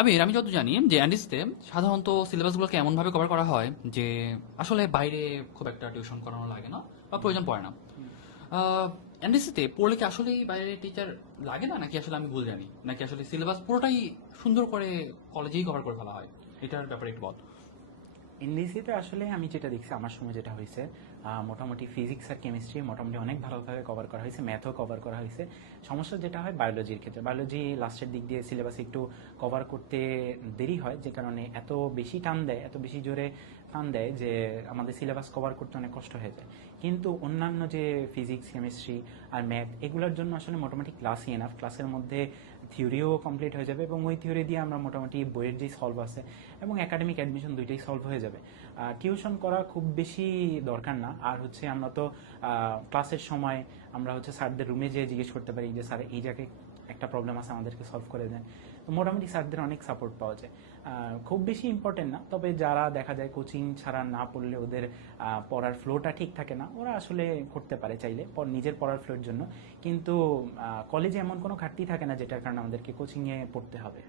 আমি যত জানি যে অ্যান্ডিসতে সাধারণত সিলেবাসগুলোকে এমনভাবে কভার করা হয় যে আসলে বাইরে খুব একটা টিউশন করানো লাগে না বা প্রয়োজন পড়ে না। অ্যান্ডিসিতে পড়লে কি আসলেই বাইরে টিচার লাগে না, নাকি আসলে আমি ভুল জানি, নাকি আসলে সিলেবাস পুরোটাই সুন্দর করে কলেজেই কভার করে ফেলা হয়? এটার ব্যাপারে একটু বল। এনডিসিতে আসলে আমি যেটা দেখছি আমার সময় যেটা হয়েছে, মোটামুটি ফিজিক্স আর কেমিস্ট্রি মোটামুটি অনেক ভালোভাবে কভার করা হয়েছে, ম্যাথও কভার করা হয়েছে। সমস্যা যেটা হয় বায়োলজির ক্ষেত্রে, বায়োলজি লাস্টের দিক দিয়ে সিলেবাস একটু কভার করতে দেরি হয়, যে কারণে এত বেশি টান দেয়, এত বেশি জোরে টান দেয় যে আমাদের সিলেবাস কভার করতে অনেক কষ্ট হয়ে যায়। কিন্তু অন্যান্য যে ফিজিক্স কেমিস্ট্রি আর ম্যাথ, এগুলোর জন্য আসলে মোটামুটি ক্লাসই এনাফ, ক্লাসের মধ্যে থিওরিও কমপ্লিট হয়ে যাবে এবং ওই থিওরি দিয়ে আমরা মোটামুটি বইয়ের যে সলভ আছে এবং একাডেমিক অ্যাডমিশন দুইটাই সলভ হয়ে যাবে। টিউশন করা খুব বেশি দরকার না। আর হচ্ছে আমরা তো ক্লাসের সময় আমরা হচ্ছে স্যারদের রুমে যেয়ে জিজ্ঞেস করতে পারি যে স্যার এই জায়গায় একটা প্রবলেম আছে, আমাদেরকে সলভ করে দেন। তো মোটামুটি স্যারদের অনেক সাপোর্ট পাওয়া যায়। খুব বেশি ইম্পর্টেন্ট না, তবে যারা দেখা যায় কোচিং ছাড়া না পড়লে ওদের পড়ার ফ্লোটা ঠিক থাকে না, ওরা আসলে করতে পারে চাইলে নিজের পড়ার ফ্লোর জন্য। কিন্তু কলেজে এমন কোনো ঘাটতি থাকে না যেটার কারণে আমাদেরকে কোচিংয়ে পড়তে হবে।